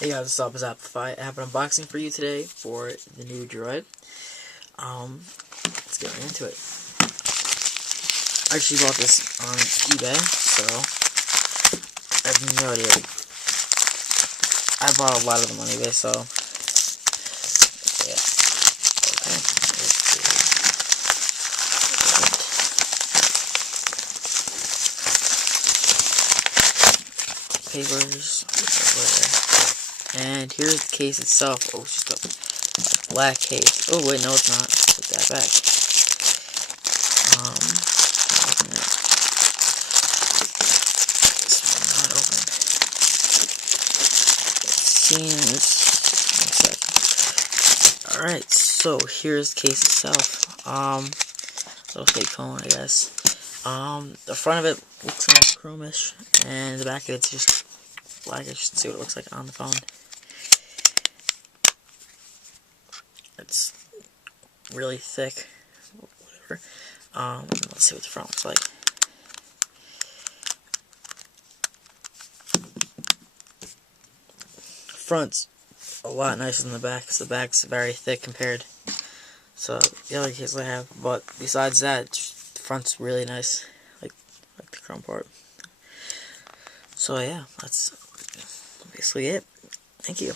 Hey guys, what's up? It's IAppleify. I have an unboxing for you today for the new Droid. Let's get right into it. I actually bought this on eBay, so I have no idea. I bought a lot of them on eBay, so yeah. Okay. Papers. And here's the case itself. Oh, it's just a black case. Oh wait, no, it's not. Put that back. Open it. It's not open. It seems. One second. Alright, so here's the case itself. Little fake phone, I guess. The front of it looks nice chromish, and the back of it's just blackish. See what it looks like on the phone. It's really thick, whatever. Let's see what the front looks like. Front's a lot nicer than the back, because the back's very thick compared to the other case I have. But besides that, the front's really nice, like the chrome part. So yeah, that's basically it. Thank you.